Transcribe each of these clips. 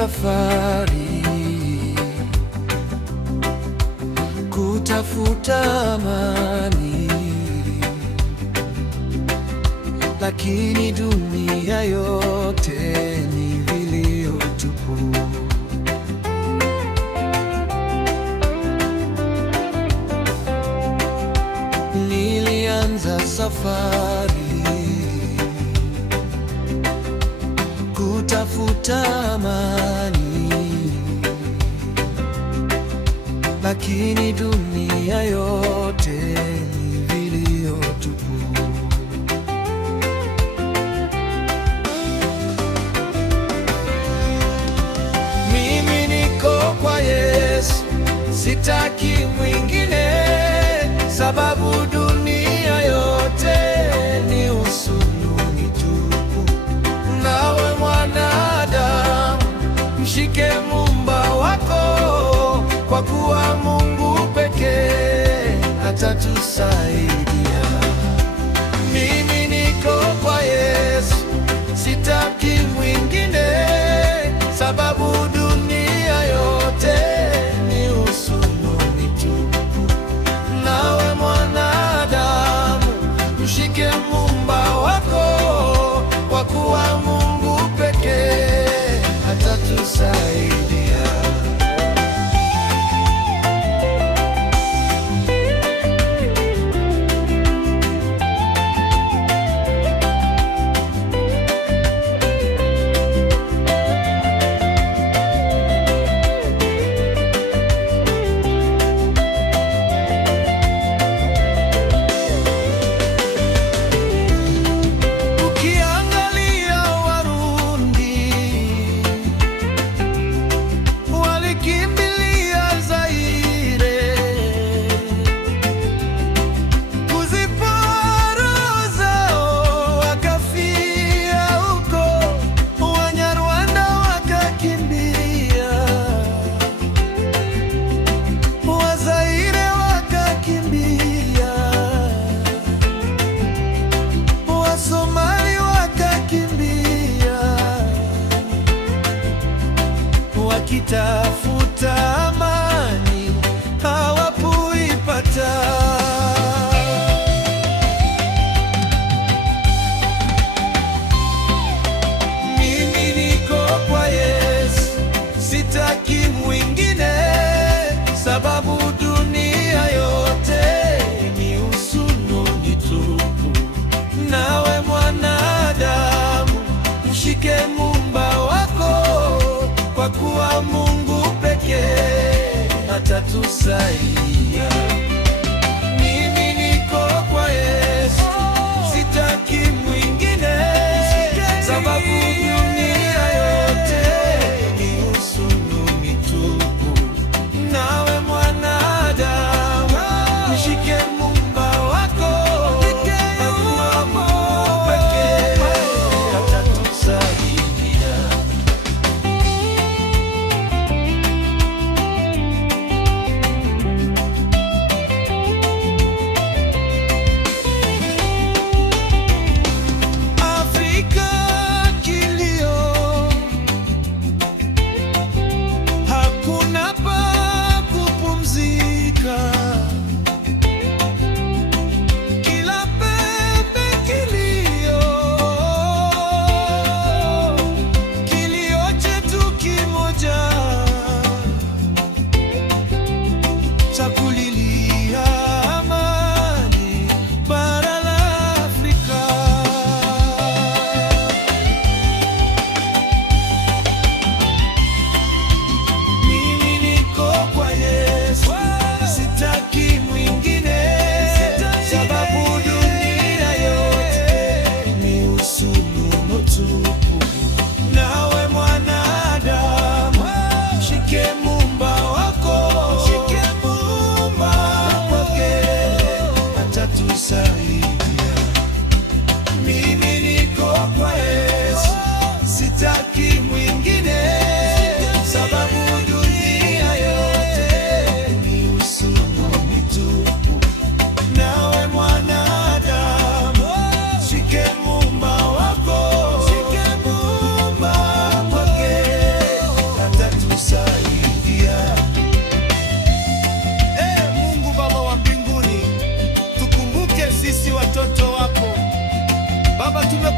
safari kutafuta amani, lakini dunia yote ni vilio tupu. Nilianza safari kutafuta amani, lakini dunia yote ni vilio tupu. Mimi niko kwa Yesu, sitaki mwingine, sababu dunia yote ni huzuni tupu. Nawe mwanadamu, mshike Muumba wako, kwa kuwa Mungu pekee atatusaidia. Mimi niko kwa Yesu, sitaki mwingine, sababu dunia yote ni huzuni tupu. Nawe mwanadamu, mshike Muumba wako, kwa kuwa Mungu pekee atatusaidia. Wakitafuta amani hawakuipata. Mimi niko kwa Yesu, sitaki mwingine, sababu dunia yote ni huzuni tupu. Nawe mwanadamu, mshike Muumba wako, kwa kuwa Mungu pekee atatusaidia. Mimi niko kwa Yesu, sitaki mwingine, sababu dunia yote ni huzuni tupu. Nawe mwanadamu, mshike Muumba wako, kwa kuwa Mungu pekee atatusaidia.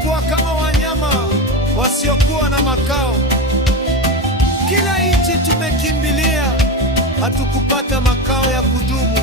tumekuwa kama wanyama wasiokuwa na makao. Kila nchi tumekimbilia, hatukupata makao ya kudumu.